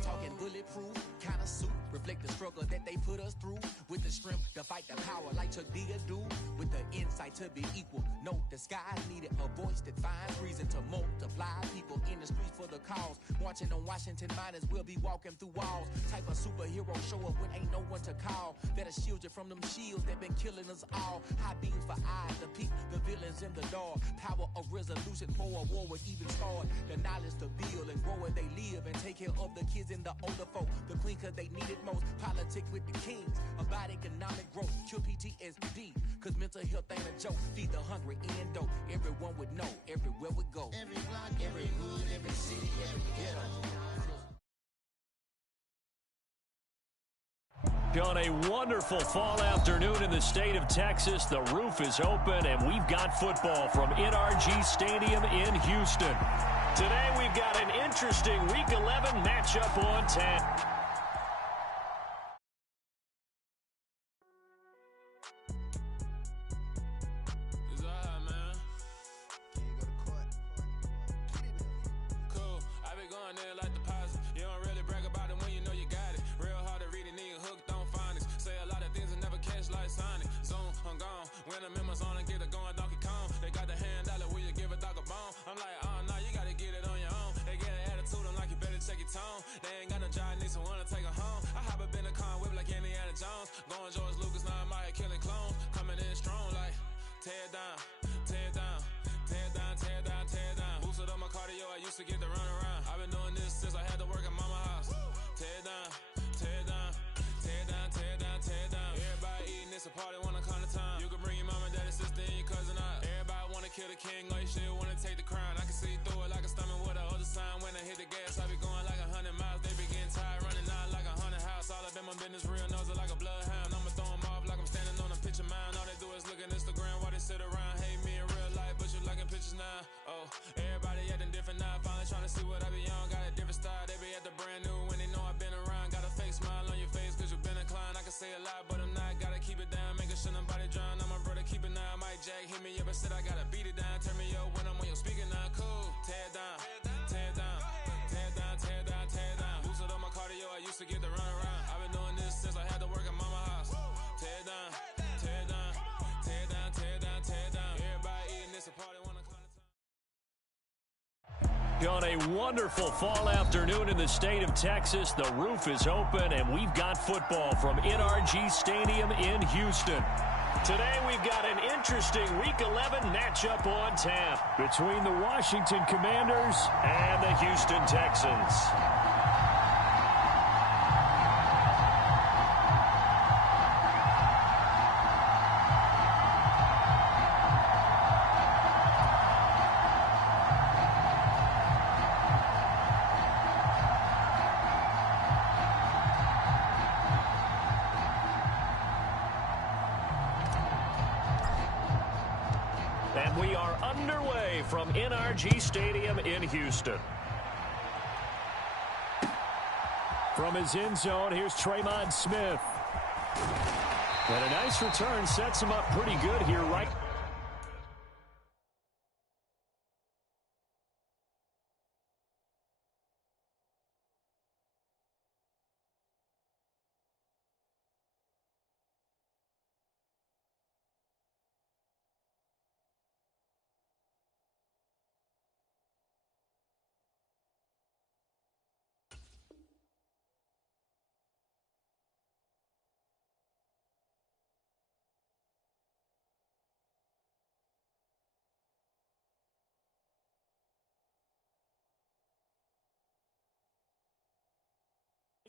I'm talking bulletproof kind of suit, reflect the struggle that they put us through, with the strength to fight the power like Chuck D do, with the insight to be equal. No disguise needed, a voice that finds reason to multiply. People in the streets for the cause, marching on Washington miners will be walking through walls. Type of superhero show up when ain't no one to call, that'll shield you from them shields that been killing us all. High beams for eyes to peek the villains in the dark. Power of resolution for a war would even start. The knowledge to build and grow where they live, and take care of the kids and the older folk. The queen cause they need it most. Politic with the kings about economic growth. Cure PTSD cause mental health ain't a joke. Feed the hungry and dope. Everyone would know everywhere we go. Every block, every hood, every city, every ghetto. On a wonderful fall afternoon in the state of Texas, the roof is open and we've got football from NRG Stadium in Houston. Today we've got an interesting Week 11 matchup on 10. On a wonderful fall afternoon in the state of Texas, the roof is open and we've got football from NRG Stadium in Houston. Today we've got an interesting Week 11 matchup on tap between the Washington Commanders and the Houston Texans. And we are underway from NRG Stadium in Houston. From his end zone, here's Tremont Smith. And a nice return sets him up pretty good here, right?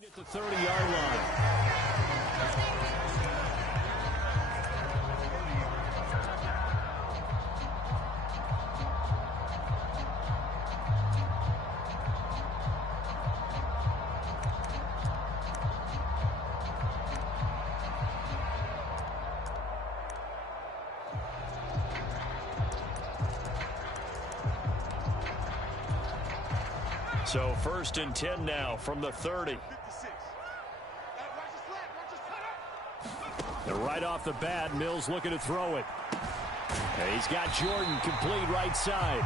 At the 30-yard line. So 1st and 10 now from the 30. And right off the bat, Mills looking to throw it. And he's got Jordan complete right side.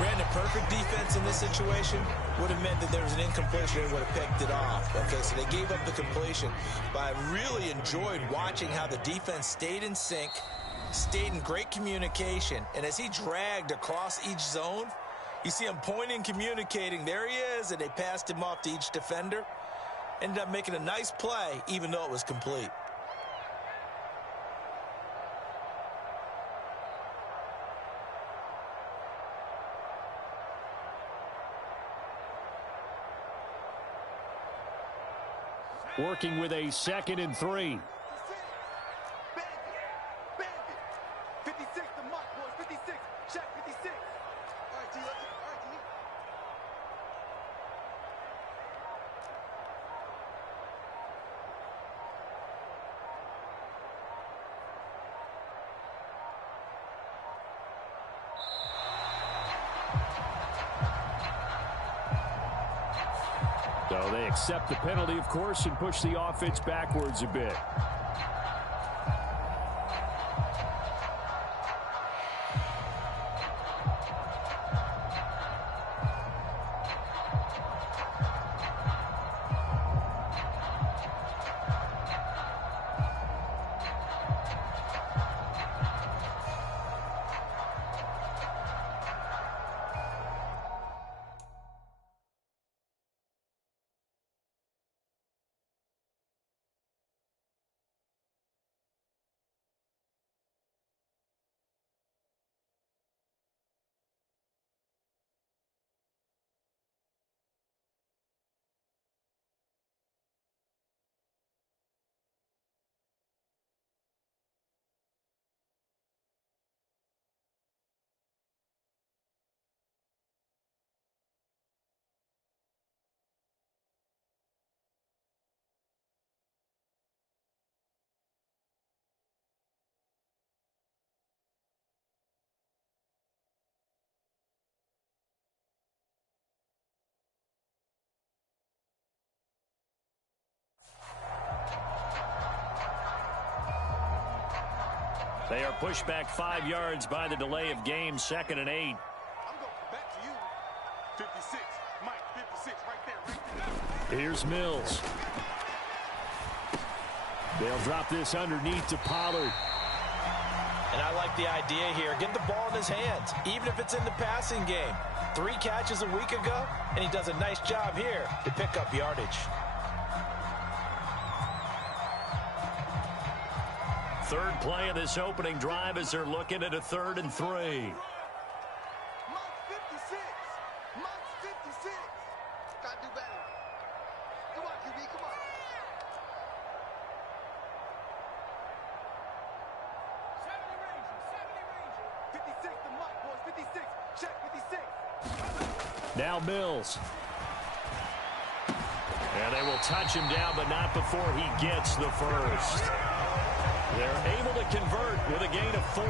Brandon, perfect defense in this situation would have meant that there was an incompletion and would have picked it off. Okay, so they gave up the completion, but I really enjoyed watching how the defense stayed in sync, stayed in great communication, and as he dragged across each zone, you see him pointing, communicating. There he is, and they passed him off to each defender. Ended up making a nice play, even though it was complete. Working with a 2nd and 3. 56 the mark, boys. 56. Check 56. All right, D. All right, D. So they accept the penalty, of course, and push the offense backwards a bit. They are pushed back 5 yards by the delay of game, 2nd and 8. I'm going back to you. 56. Mike, 56 right there. Here's Mills. They'll drop this underneath to Pollard. And I like the idea here. Get the ball in his hands, even if it's in the passing game. 3 catches a week ago, and he does a nice job here to pick up yardage. Third play of this opening drive as they're looking at a 3rd and 3. Mike 56. Mike 56. Gotta do better. Come on, QB, come on. 70 Ranger. 56 the mark, boys. 56. Check 56. Now Mills. And they will touch him down, but not before he gets the first. They're able to convert with a gain of 4.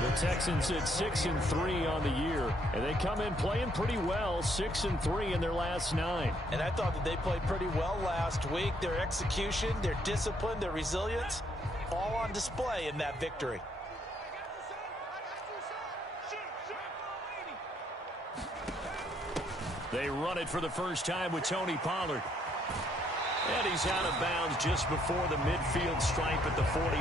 The Texans at 6 and 3 on the year, and they come in playing pretty well, 6 and 3 in their last 9. And I thought that they played pretty well last week. Their execution, their discipline, their resilience, all on display in that victory. They run it for the first time with Tony Pollard. And he's out of bounds just before the midfield stripe at the 49.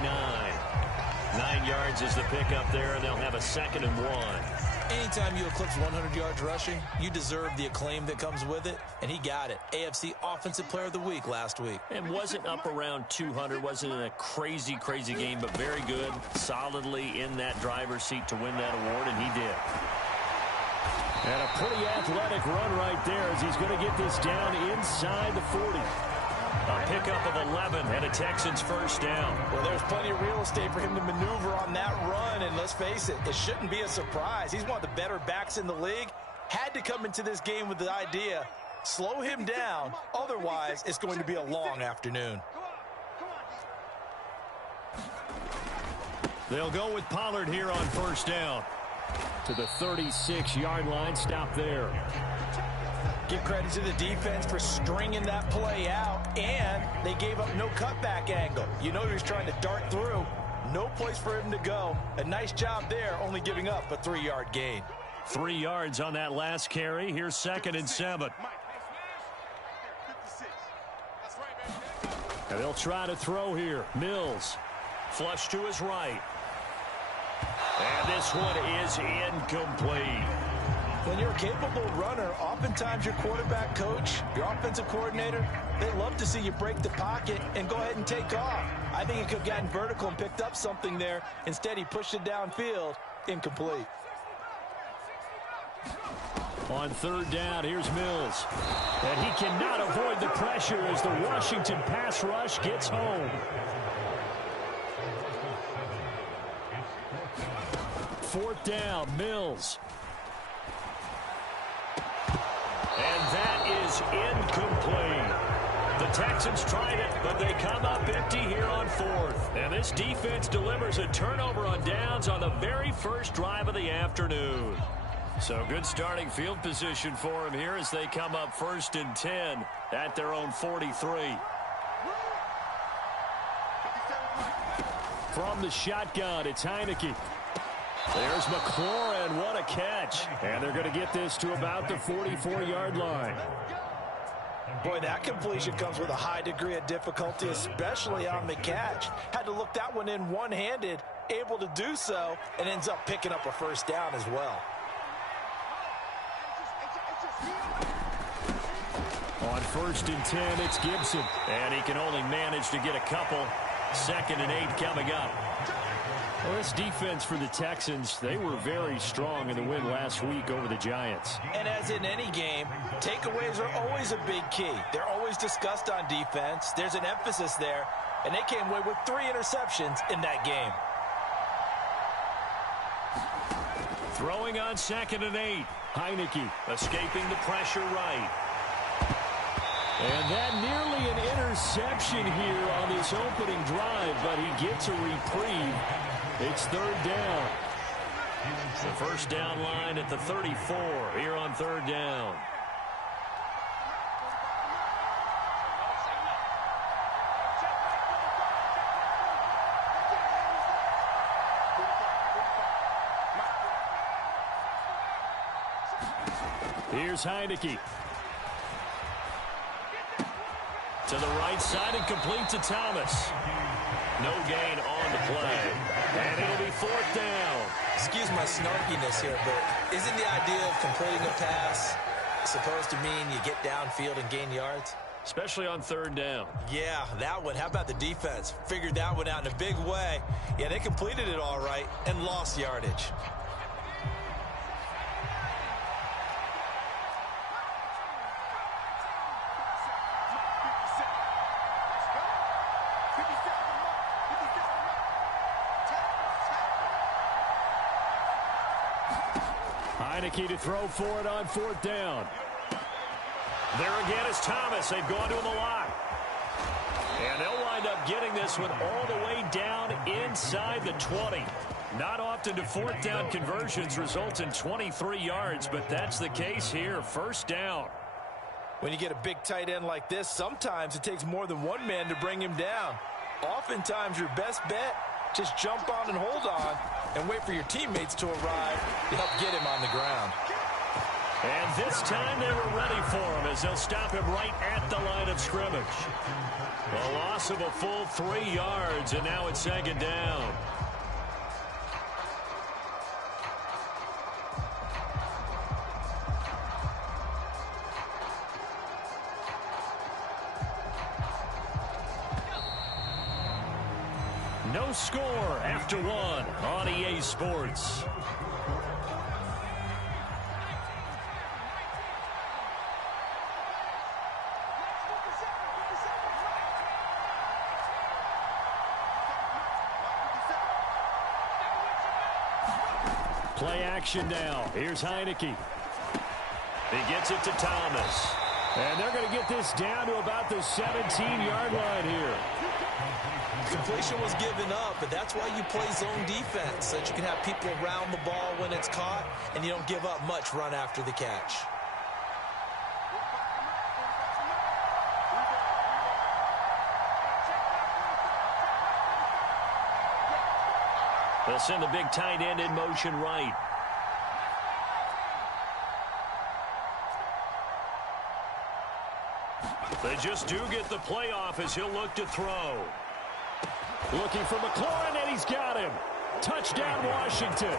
9 yards is the pickup there, and they'll have a 2nd and 1. Anytime you eclipse 100 yards rushing, you deserve the acclaim that comes with it, and he got it. AFC Offensive Player of the Week last week. And wasn't up around 200, wasn't a crazy game, but very good, solidly in that driver's seat to win that award, and he did. And a pretty athletic run right there as he's going to get this down inside the 40. A pickup of 11 and a Texans first down. Well, there's plenty of real estate for him to maneuver on that run, and let's face it, it shouldn't be a surprise. He's one of the better backs in the league. Had to come into this game with the idea, slow him down, otherwise it's going to be a long afternoon. They'll go with Pollard here on first down. To the 36-yard line, stop there. Give credit to the defense for stringing that play out, and they gave up no cutback angle. You know he was trying to dart through. No place for him to go. A nice job there, only giving up a 3-yard gain. 3 yards on that last carry. Here's 2nd and 7. And they'll try to throw here. Mills. Flush to his right. And this one is incomplete. When you're a capable runner, oftentimes your quarterback coach, your offensive coordinator, they love to see you break the pocket and go ahead and take off. I think he could have gotten vertical and picked up something there. Instead, he pushed it downfield. Incomplete. On 3rd down, here's Mills. And he cannot avoid the pressure as the Washington pass rush gets home. 4th down, Mills. And that is incomplete. The Texans tried it, but they come up empty here on 4th. And this defense delivers a turnover on downs on the very first drive of the afternoon. So good starting field position for them here as they come up 1st and 10 at their own 43. From the shotgun, it's Heineke. There's McLaurin. What a catch. And they're going to get this to about the 44-yard line. Boy, that completion comes with a high degree of difficulty, especially on the catch. Had to look that one in one-handed, able to do so, and ends up picking up a 1st down as well. On 1st and 10, it's Gibson. And he can only manage to get a couple. 2nd and 8 coming up. Well, this defense for the Texans, they were very strong in the win last week over the Giants. And as in any game, takeaways are always a big key. They're always discussed on defense. There's an emphasis there, and they came away with 3 interceptions in that game. Throwing on 2nd and 8. Heineke escaping the pressure right. And that nearly an interception here on this opening drive, but he gets a reprieve. It's 3rd down. The 1st down line at the 34 here on 3rd down. Here's Heineke. To the right side and complete to Thomas. No gain on the play. And it'll be 4th down. Excuse my snarkiness here, but isn't the idea of completing a pass supposed to mean you get downfield and gain yards? Especially on 3rd down. Yeah, that one. How about the defense? Figured that one out in a big way. Yeah, they completed it all right and lost yardage. Heineke to throw for it on 4th down. There again is Thomas. They've gone to him a lot. And they'll wind up getting this one all the way down inside the 20. Not often do 4th down conversions result in 23 yards, but that's the case here. 1st down. When you get a big tight end like this, sometimes it takes more than one man to bring him down. Oftentimes your best bet, just jump on and hold on and wait for your teammates to arrive to help get him on the ground. And this time they were ready for him as they'll stop him right at the line of scrimmage. A loss of a full 3 yards, and now it's 2nd down. No score after 1 on EA Sports. Play action now. Here's Heineke. He gets it to Thomas. And they're going to get this down to about the 17-yard line here. Completion was given up, but that's why you play zone defense, so that you can have people around the ball when it's caught, and you don't give up much run after the catch. They'll send the big tight end in motion right. They just do get the playoff as he'll look to throw. Looking for McLaurin, and he's got him. Touchdown, Washington.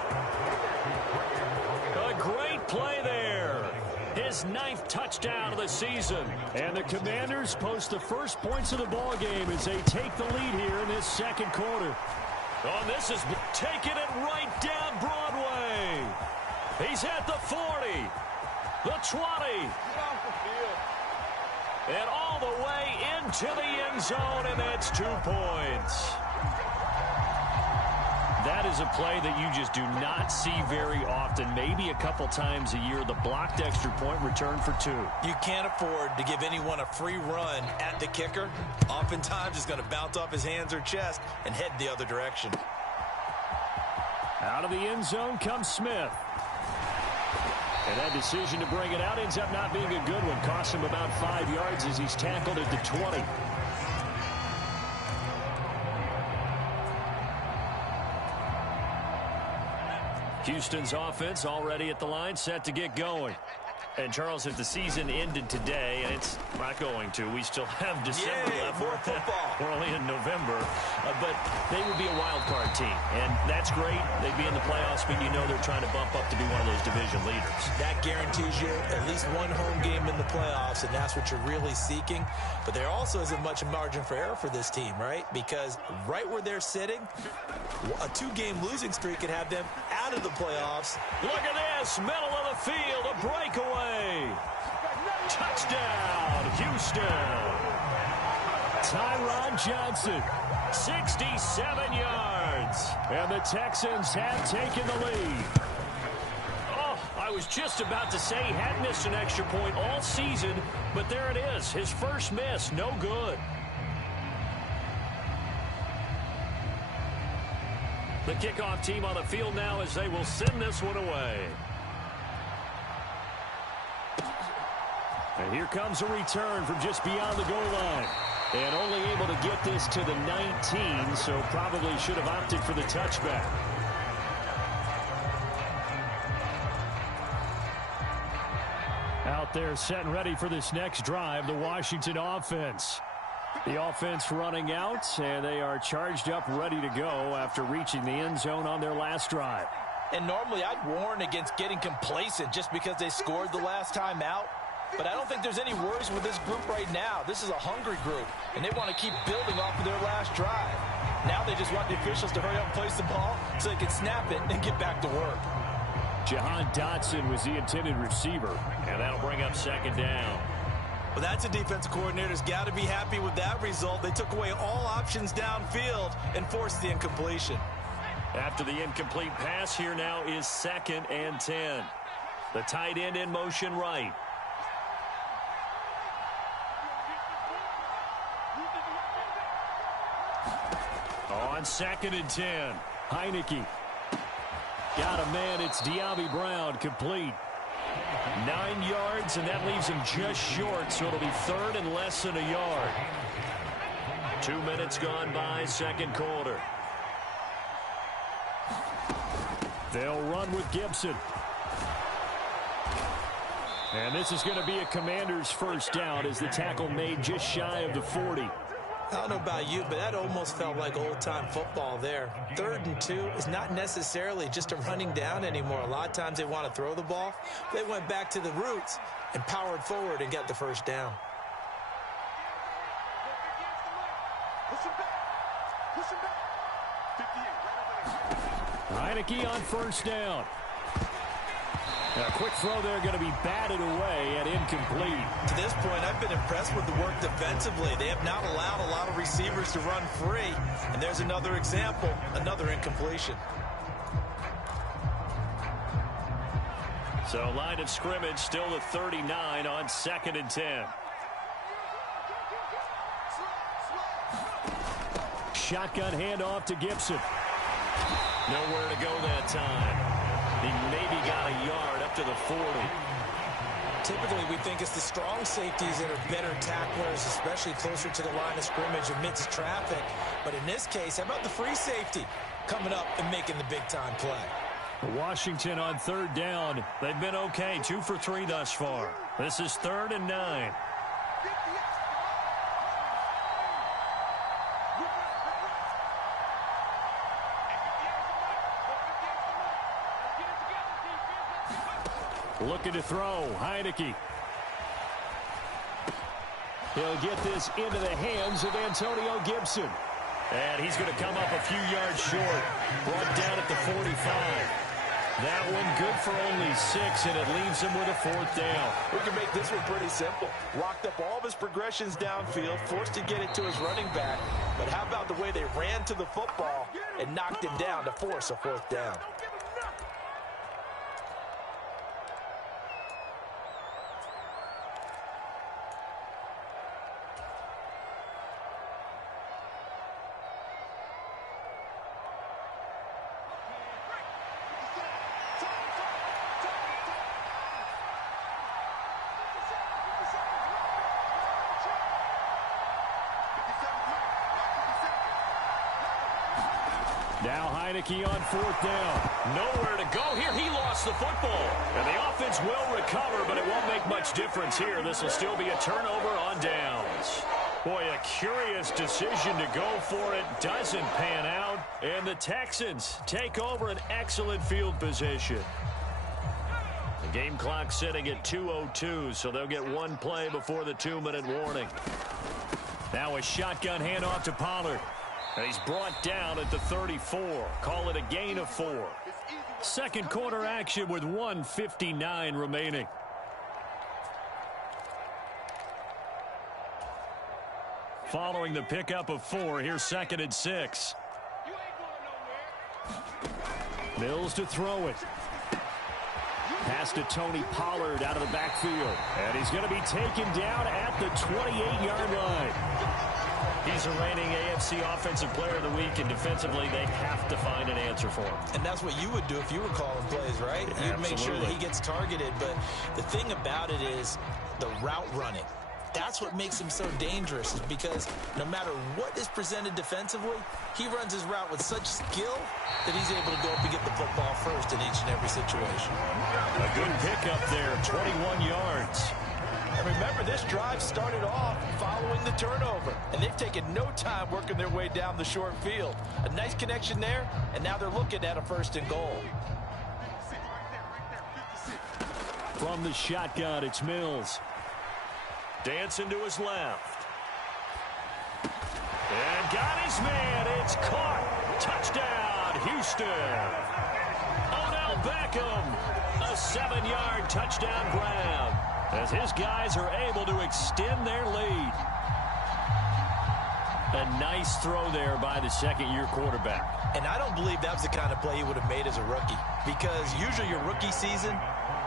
A great play there. His 9th touchdown of the season. And the Commanders post the first points of the ball game as they take the lead here in this second quarter. Oh, this is taking it right down Broadway. He's at the 40, the 20, and all the way into the end zone, and that's 2 points. That is a play that you just do not see very often. Maybe a couple times a year, the blocked extra point return for 2. You can't afford to give anyone a free run at the kicker. Oftentimes, it's going to bounce off his hands or chest and head the other direction. Out of the end zone comes Smith. And that decision to bring it out ends up not being a good one. Costs him about 5 yards as he's tackled at the 20. Houston's offense already at the line, set to get going. And, Charles, if the season ended today, and it's not going to, we still have December left. More football. We're only in November. But they would be a wild card team. And that's great. They'd be in the playoffs, but you know they're trying to bump up to be one of those division leaders. That guarantees you at least one home game in the playoffs, and that's what you're really seeking. But there also isn't much margin for error for this team, right? Because right where they're sitting, a 2-game losing streak could have them out of the playoffs. Look at this, middle of the field, a breakaway. Touchdown, Houston. Tyron Johnson, 67 yards. And the Texans have taken the lead. Oh, I was just about to say he had missed an extra point all season, but there it is, his first miss, no good. The kickoff team on the field now as they will send this one away. And here comes a return from just beyond the goal line. And only able to get this to the 19, so probably should have opted for the touchback. Out there set and ready for this next drive, the Washington offense. The offense running out, and they are charged up, ready to go after reaching the end zone on their last drive. And normally I'd warn against getting complacent just because they scored the last time out. But I don't think there's any worries with this group right now. This is a hungry group, and they want to keep building off of their last drive. Now they just want the officials to hurry up and place the ball so they can snap it and get back to work. Jahan Dotson was the intended receiver, and that'll bring up second down. Well, that's a defensive coordinator's got to be happy with that result. They took away all options downfield and forced the incompletion. After the incomplete pass, here now is 2nd and 10. The tight end in motion right. On 2nd and 10, Heineke. Got a man, it's De'Ami Brown, complete. 9 yards, and that leaves him just short, so it'll be 3rd and less than a yard. 2 minutes gone by, second quarter. They'll run with Gibson. And this is going to be a Commander's first down as the tackle made just shy of the 40. I don't know about you, but that almost felt like old-time football there. 3rd and 2 is not necessarily just a running down anymore. A lot of times they want to throw the ball. They went back to the roots and powered forward and got the first down. Heineke on first down. A quick throw there going to be batted away and incomplete. To this point, I've been impressed with the work defensively. They have not allowed a lot of receivers to run free. And there's another example, another incompletion. So line of scrimmage still the 39 on 2nd and 10. Shotgun handoff to Gibson. Nowhere to go that time. He maybe got a yard up to the 40. Typically, we think it's the strong safeties that are better tacklers, especially closer to the line of scrimmage amidst traffic. But in this case, how about the free safety coming up and making the big-time play? Washington on 3rd down. They've been okay, 2 for 3 thus far. This is 3rd and 9. Looking to throw. Heineke. He'll get this into the hands of Antonio Gibson. And he's going to come up a few yards short. Brought down at the 45. That one good for only 6, and it leaves him with a 4th down. We can make this one pretty simple. Locked up all of his progressions downfield, forced to get it to his running back. But how about the way they ran to the football and knocked him down to force a 4th down? Now Heineke on 4th down. Nowhere to go here. He lost the football. And the offense will recover, but it won't make much difference here. This will still be a turnover on downs. Boy, a curious decision to go for it. Doesn't pan out. And the Texans take over an excellent field position. The game clock sitting at 2:02, so they'll get one play before the 2-minute warning. Now a shotgun handoff to Pollard. And he's brought down at the 34. Call it a gain of 4. Second quarter action with 1:59 remaining. Following the pickup of 4, here's 2nd and 6. Mills to throw it. Pass to Tony Pollard out of the backfield. And he's going to be taken down at the 28-yard line. He's a reigning AFC Offensive Player of the Week, and defensively they have to find an answer for him. And that's what you would do if you were calling plays, right? Yeah, you'd make sure that he gets targeted. But the thing about it is the route running. That's what makes him so dangerous, is because no matter what is presented defensively, he runs his route with such skill that he's able to go up and get the football first in each and every situation. A good pickup there, 21 yards. And remember, this drive started off following the turnover, and they've taken no time working their way down the short field. A nice connection there, and now they're looking at a 1st and goal. From the shotgun, it's Mills. Dancing to his left. And got his man. It's caught. Touchdown, Houston. Odell Beckham, a 7-yard touchdown grab, as his guys are able to extend their lead. A nice throw there by the 2nd-year quarterback. And I don't believe that was the kind of play he would have made as a rookie, because usually your rookie season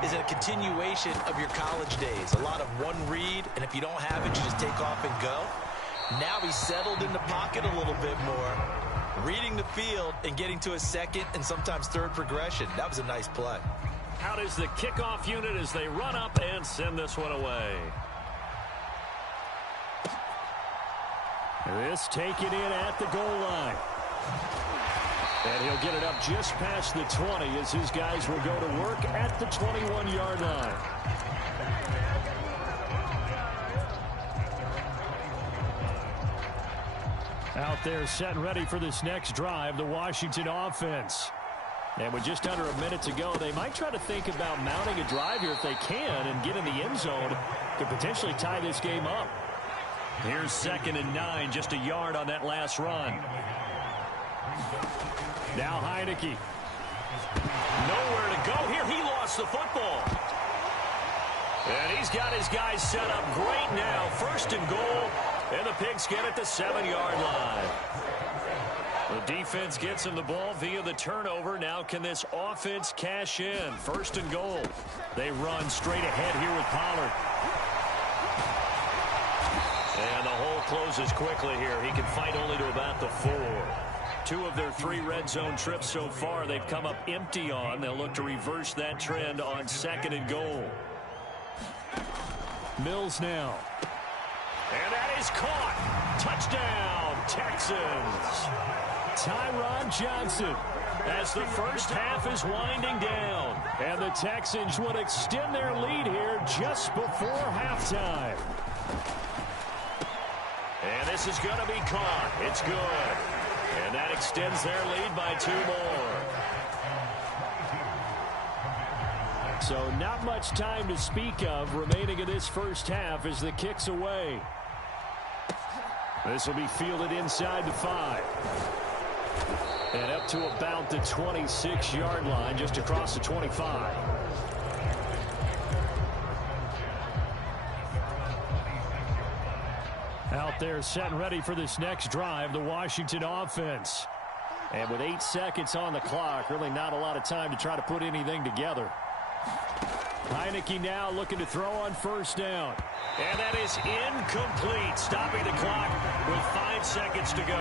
is a continuation of your college days. A lot of one read, and if you don't have it, you just take off and go. Now he's settled in the pocket a little bit more, reading the field and getting to his 2nd and sometimes 3rd progression. That was a nice play. Out is the kickoff unit as they run up and send this one away. This taken in at the goal line. And he'll get it up just past the 20 as his guys will go to work at the 21-yard line. Out there set and ready for this next drive, the Washington offense. And with just under a minute to go, they might try to think about mounting a drive here if they can and get in the end zone to potentially tie this game up. Here's 2nd and 9, just a yard on that last run. Now Heineke. Nowhere to go here. He lost the football. And he's got his guys set up great now. 1st and goal. And the Pigs get at the 7-yard line. The defense gets him the ball via the turnover. Now can this offense cash in? 1st and goal. They run straight ahead here with Pollard. And the hole closes quickly here. He can fight only to about the 4. 2 of their 3 red zone trips so far they've come up empty on. They'll look to reverse that trend on 2nd and goal. Mills now. And that is caught. Touchdown, Texans. Tyron Johnson as the first half is winding down. And the Texans would extend their lead here just before halftime. And this is going to be caught. It's good. And that extends their lead by 2 more. So not much time to speak of remaining in this first half as the kick's away. This will be fielded inside the 5. And up to about the 26-yard line, just across the 25. Out there set and ready for this next drive, the Washington offense. And with 8 seconds on the clock, really not a lot of time to try to put anything together. Heineke now looking to throw on first down. And that is incomplete, stopping the clock with 5 seconds to go.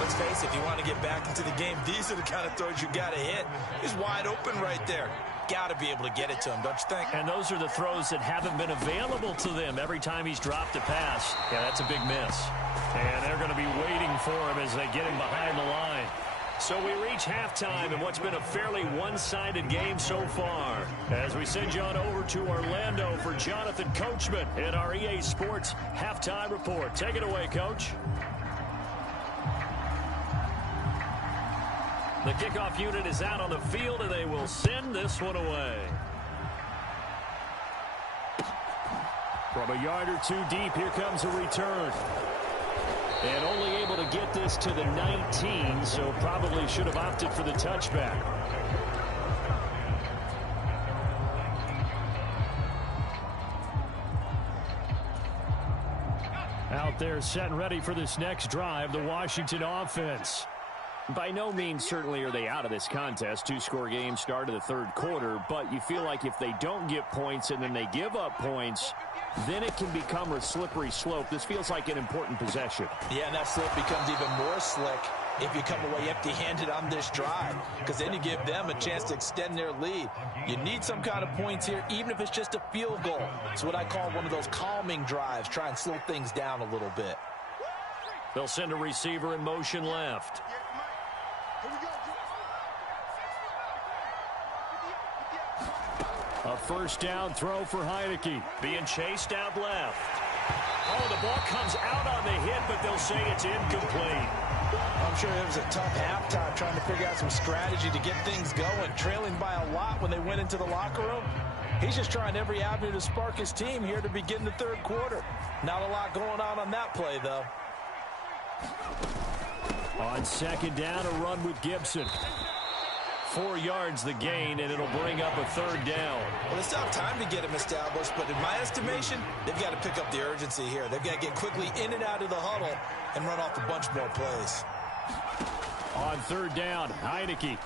Let's face it, if you want to get back into the game, these are the kind of throws you got to hit. He's wide open right there. Got to be able to get it to him, don't you think? And those are the throws that haven't been available to them every time he's dropped a pass. Yeah, that's a big miss. And they're going to be waiting for him as they get him behind the line. So we reach halftime in what's been a fairly one-sided game so far. As we send you on over to Orlando for Jonathan Coachman in our EA Sports Halftime Report. Take it away, Coach. The kickoff unit is out on the field, and they will send this one away. From a yard or 2 deep, here comes a return. And only able to get this to the 19, so probably should have opted for the touchback. Out there set and ready for this next drive, the Washington offense. By no means certainly are they out of this contest. 2-score game start of the third quarter, but you feel like if they don't get points and then they give up points, then it can become a slippery slope. This feels like an important possession. Yeah, and that slope becomes even more slick if you come away empty-handed on this drive, because then you give them a chance to extend their lead. You need some kind of points here, even if it's just a field goal. It's what I call one of those calming drives. Try and slow things down a little bit. They'll send a receiver in motion left. A first down throw for Heineke. Being chased out left. Oh, the ball comes out on the hit, but they'll say it's incomplete. I'm sure it was a tough halftime trying to figure out some strategy to get things going. Trailing by a lot when they went into the locker room. He's just trying every avenue to spark his team here to begin the third quarter. Not a lot going on that play, though. On second down, a run with Gibson. 4 yards the gain, and it'll bring up a third down. Well, they still have time to get him established, but in my estimation, they've got to pick up the urgency here. They've got to get quickly in and out of the huddle and run off a bunch more plays. On third down, Heineke.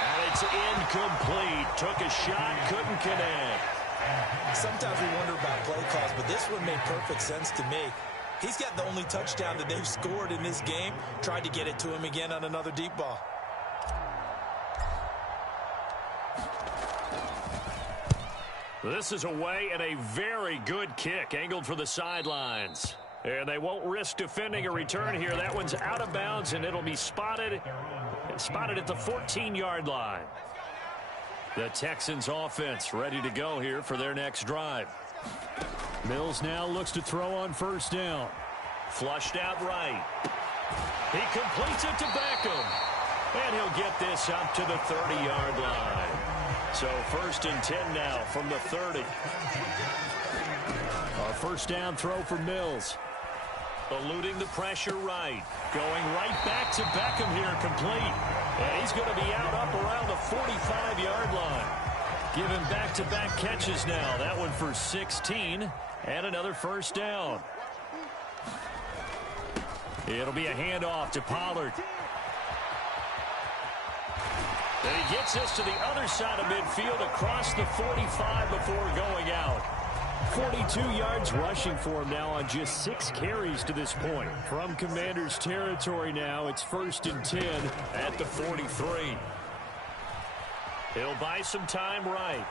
And it's incomplete. Took a shot, couldn't connect. Sometimes we wonder about play calls, but this one made perfect sense to me. He's got the only touchdown that they've scored in this game. Tried to get it to him again on another deep ball. This is away and a very good kick angled for the sidelines. And they won't risk defending a return here. That one's out of bounds, and it'll be spotted at the 14-yard line. The Texans offense ready to go here for their next drive. Mills now looks to throw on first down. Flushed out right. He completes it to Beckham. And he'll get this up to the 30-yard line. So 1st and 10 now from the 30. A first down throw for Mills. Eluding the pressure right. Going right back to Beckham here, complete. And he's going to be out up around the 45-yard line. Given back-to-back catches now. That one for 16 and another first down. It'll be a handoff to Pollard. And he gets this to the other side of midfield across the 45 before going out. 42 yards rushing for him now on just 6 carries to this point. From Commander's territory now, it's 1st and 10 at the 43. He'll buy some time right.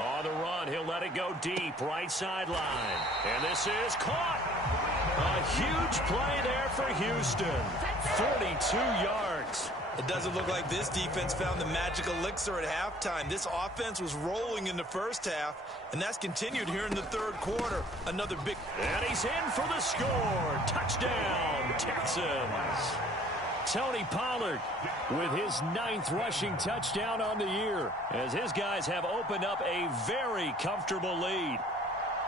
On the run, he'll let it go deep, right sideline. And this is caught. A huge play there for Houston. 42 yards. It doesn't look like this defense found the magic elixir at halftime. This offense was rolling in the first half, and that's continued here in the third quarter. Another big... And he's in for the score. Touchdown, Texans. Tony Pollard with his 9th rushing touchdown on the year, as his guys have opened up a very comfortable lead.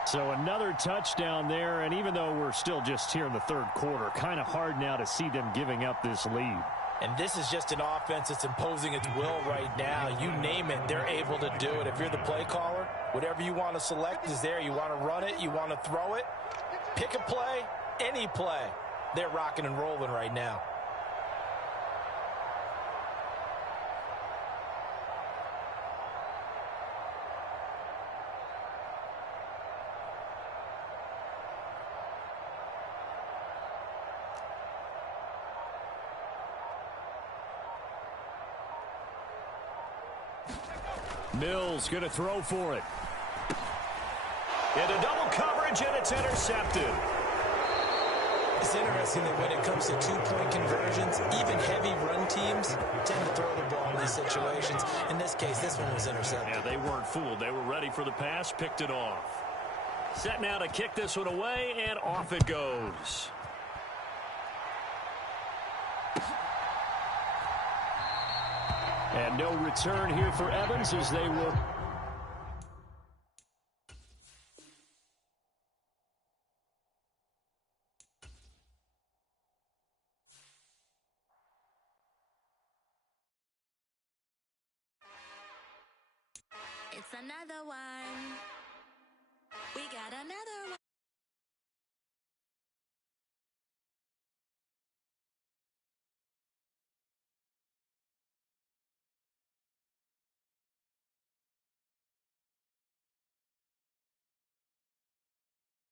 So another touchdown there, and even though we're still just here in the third quarter, kind of hard now to see them giving up this lead. And this is just an offense that's imposing its will right now. You name it, they're able to do it. If you're the play caller, whatever you want to select is there. You want to run it, you want to throw it, pick a play, any play. They're rocking and rolling right now. Mills going to throw for it. Into double coverage, and it's intercepted. It's interesting that when it comes to two-point conversions, even heavy run teams tend to throw the ball in these situations. In this case, this one was intercepted. Yeah, they weren't fooled. They were ready for the pass, picked it off. Set now to kick this one away, and off it goes. And no return here for Evans as they will. It's another one. We got another one.